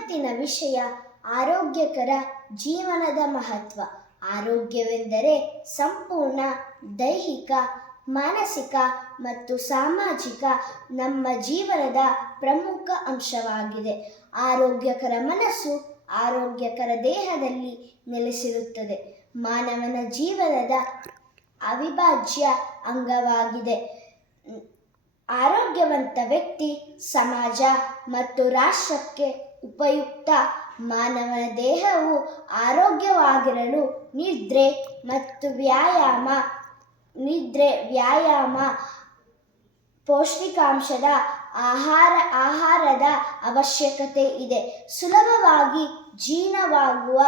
ಇವತ್ತಿನ ವಿಷಯ ಆರೋಗ್ಯಕರ ಜೀವನದ ಮಹತ್ವ. ಆರೋಗ್ಯವೆಂದರೆ ಸಂಪೂರ್ಣ ದೈಹಿಕ, ಮಾನಸಿಕ ಮತ್ತು ಸಾಮಾಜಿಕ ನಮ್ಮ ಜೀವನದ ಪ್ರಮುಖ ಅಂಶವಾಗಿದೆ. ಆರೋಗ್ಯಕರ ಮನಸ್ಸು ಆರೋಗ್ಯಕರ ದೇಹದಲ್ಲಿ ನೆಲೆಸಿರುತ್ತದೆ. ಮಾನವನ ಜೀವನದ ಅವಿಭಾಜ್ಯ ಅಂಗವಾಗಿದೆ. ಆರೋಗ್ಯವಂತ ವ್ಯಕ್ತಿ ಸಮಾಜ ಮತ್ತು ರಾಷ್ಟ್ರಕ್ಕೆ ಉಪಯುಕ್ತ. ಮಾನವನ ದೇಹವು ಆರೋಗ್ಯವಾಗಿರಲು ನಿದ್ರೆ, ವ್ಯಾಯಾಮ, ಪೌಷ್ಟಿಕಾಂಶದ ಆಹಾರದ ಅವಶ್ಯಕತೆ ಇದೆ. ಸುಲಭವಾಗಿ ಜೀರ್ಣವಾಗುವ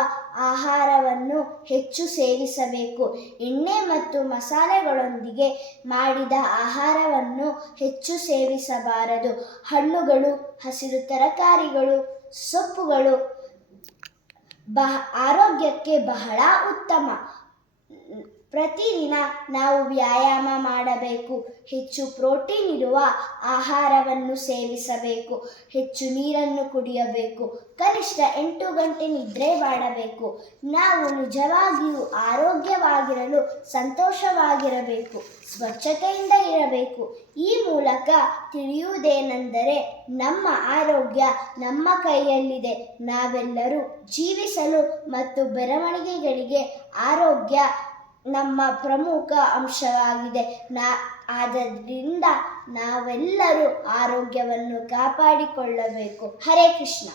ಆಹಾರವನ್ನು ಹೆಚ್ಚು ಸೇವಿಸಬೇಕು. ಎಣ್ಣೆ ಮತ್ತು ಮಸಾಲೆಗಳೊಂದಿಗೆ ಮಾಡಿದ ಆಹಾರವನ್ನು ಹೆಚ್ಚು ಸೇವಿಸಬಾರದು. ಹಣ್ಣುಗಳು, ಹಸಿರು ತರಕಾರಿಗಳು, ಸೊಪ್ಪುಗಳು ಆರೋಗ್ಯಕ್ಕೆ ಬಹಳ ಉತ್ತಮ. ಪ್ರತಿದಿನ ನಾವು ವ್ಯಾಯಾಮ ಮಾಡಬೇಕು. ಹೆಚ್ಚು ಪ್ರೋಟೀನ್ ಇರುವ ಆಹಾರವನ್ನು ಸೇವಿಸಬೇಕು. ಹೆಚ್ಚು ನೀರನ್ನು ಕುಡಿಯಬೇಕು. ಕನಿಷ್ಠ 8 ಗಂಟೆ ನಿದ್ರೆ ಮಾಡಬೇಕು. ನಾವು ನಿಜವಾಗಿಯೂ ಆರೋಗ್ಯವಾಗಿರಲು ಸಂತೋಷವಾಗಿರಬೇಕು, ಸ್ವಚ್ಛತೆಯಿಂದ ಇರಬೇಕು. ಈ ಮೂಲಕ ತಿಳಿಯುವುದೇನೆಂದರೆ, ನಮ್ಮ ಆರೋಗ್ಯ ನಮ್ಮ ಕೈಯಲ್ಲಿದೆ. ನಾವೆಲ್ಲರೂ ಜೀವಿಸಲು ಮತ್ತು ಬೆಳವಣಿಗೆಗಳಿಗೆ ಆರೋಗ್ಯ ನಮ್ಮ ಪ್ರಮುಖ ಅಂಶವಾಗಿದೆ. ಆದ್ದರಿಂದ ನಾವೆಲ್ಲರೂ ಆರೋಗ್ಯವನ್ನು ಕಾಪಾಡಿಕೊಳ್ಳಬೇಕು. ಹರೇ ಕೃಷ್ಣ.